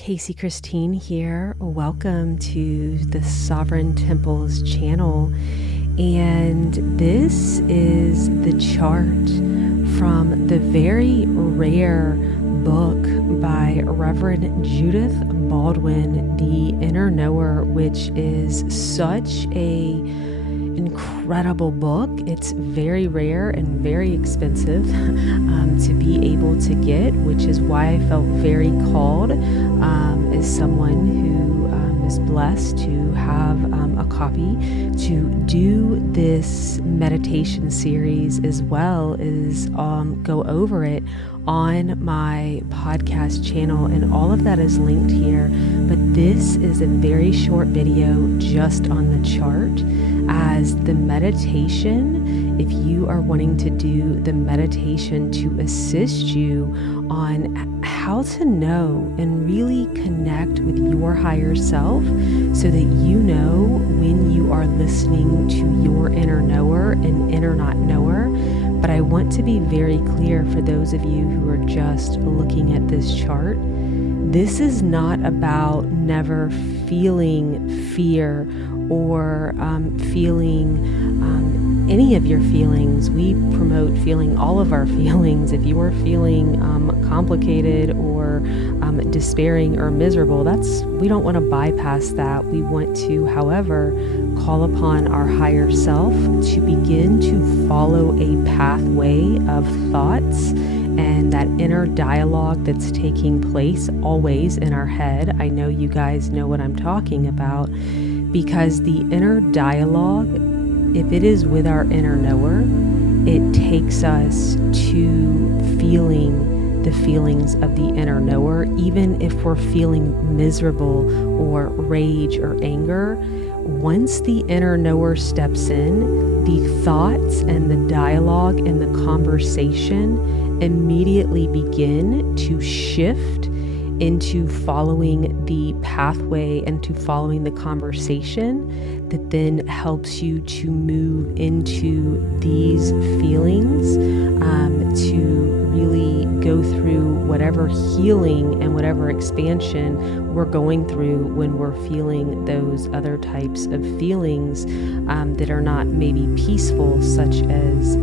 Casey Christine here. Welcome to the Sovereign Temples channel. And this is the chart from the very rare book by Reverend Judith Baldwin, The Inner Knower, which is such a incredible book. It's very rare and very expensive to be able to get, which is why I felt very called as someone who is blessed to have a copy to do this meditation series, as well as go over it on my podcast channel, and all of that is linked here. But this is a very short video just on the chart as the meditation. If you are wanting to do the meditation to assist you on how to know and really connect with your higher self, so that you know when you are listening to your inner knower and inner not knower. But I want to be very clear for those of you who are just looking at this chart. This is not about never feeling fear or feeling any of your feelings. We promote feeling all of our feelings. If you are feeling complicated or despairing or miserable, we don't want to bypass that. We want to, however, call upon our higher self to begin to follow a pathway of thoughts and that inner dialogue that's taking place always in our head. I know you guys know what I'm talking about, because the inner dialogue, if it is with our inner knower, it takes us to feeling the feelings of the inner knower, even if we're feeling miserable or rage or anger. Once the inner knower steps in, the thoughts and the dialogue and the conversation immediately begin to shift into following the pathway and to following the conversation that then helps you to move into these feelings, to really go through whatever healing and whatever expansion we're going through when we're feeling those other types of feelings that are not maybe peaceful, such as,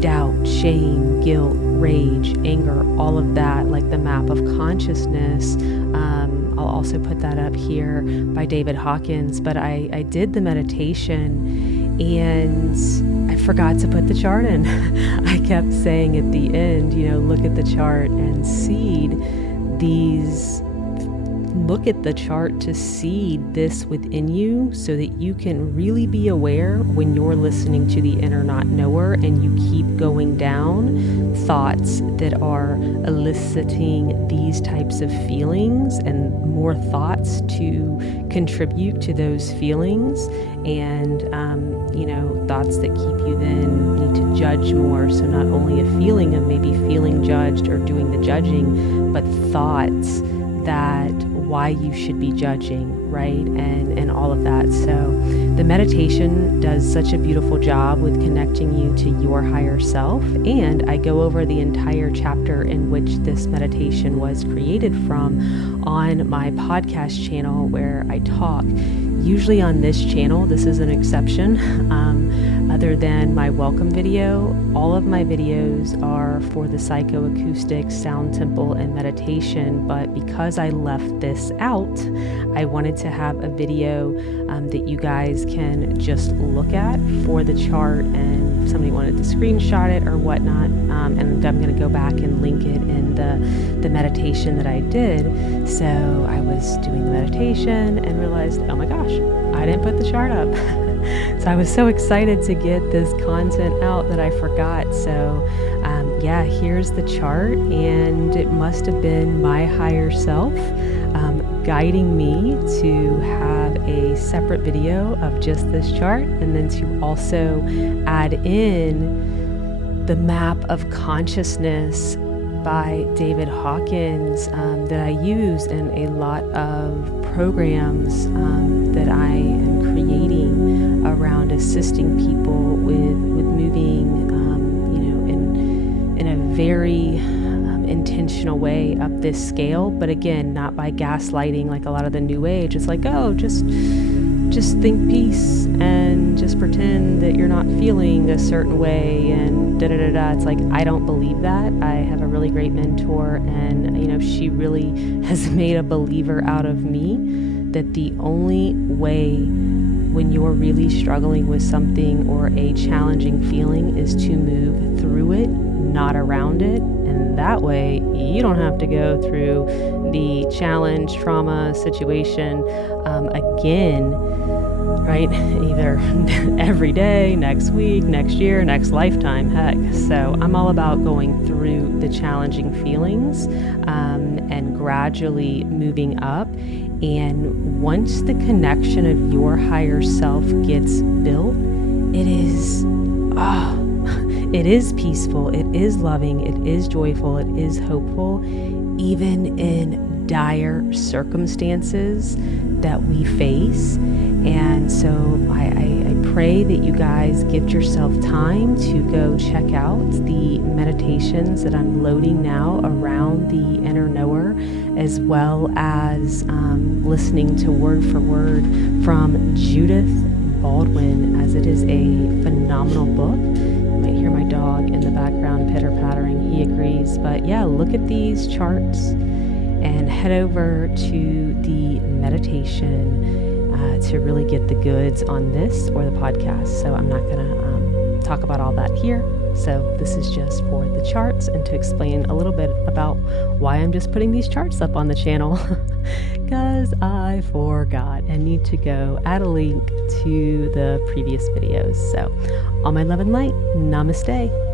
doubt, shame, guilt, rage, anger, all of that, like the map of consciousness. I'll also put that up here by David Hawkins. But I did the meditation and I forgot to put the chart in. I kept saying at the end, look at the chart and seed these. Look at the chart to seed this within you, so that you can really be aware when you're listening to the inner not knower and you keep going down thoughts that are eliciting these types of feelings, and more thoughts to contribute to those feelings, and thoughts that keep you then need to judge more. So not only a feeling of maybe feeling judged or doing the judging, but thoughts that why you should be judging, right? And all of that. So the meditation does such a beautiful job with connecting you to your higher self. And I go over the entire chapter in which this meditation was created from on my podcast channel, where I talk. Usually on this channel, this is an exception. Other than my welcome video, all of my videos are for the psychoacoustic, sound temple, and meditation. But because I left this out, I wanted to have a video that you guys can just look at for the chart, and if somebody wanted to screenshot it or whatnot, and I'm going to go back and link it in the meditation that I did. So I was doing the meditation and realized, oh my gosh, I didn't put the chart up. So I was so excited to get this content out that I forgot. So here's the chart, and it must have been my higher self guiding me to have a separate video of just this chart, and then to also add in the map of consciousness by David Hawkins that I use in a lot of programs that I am creating around assisting people with moving, in a very intentional intentional way up this scale, but again, not by gaslighting like a lot of the new age. It's like, oh, just think peace and just pretend that you're not feeling a certain way and da da da da. It's like, I don't believe that. I have a really great mentor, and she really has made a believer out of me that the only way when you're really struggling with something or a challenging feeling is to move through it, not around it. And that way you don't have to go through the challenge, trauma, situation again, right? Either every day, next week, next year, next lifetime, heck. So I'm all about going through the challenging feelings and gradually moving up. And once the connection of your higher self gets built, it is peaceful, it is loving, it is joyful, it is hopeful, even in dire circumstances that we face. And so I pray that you guys give yourself time to go check out the meditations that I'm loading now around the inner knower, as well as listening to word for word from Judith Baldwin, as it is a phenomenal book. You might hear my dog in the background pitter-pattering. He agrees. But yeah, look at these charts and head over to the meditation to really get the goods on this or the podcast. So I'm not going to talk about all that here. So this is just for the charts and to explain a little bit about why I'm just putting these charts up on the channel, because I forgot and need to go add a link to the previous videos. So all my love and light, namaste.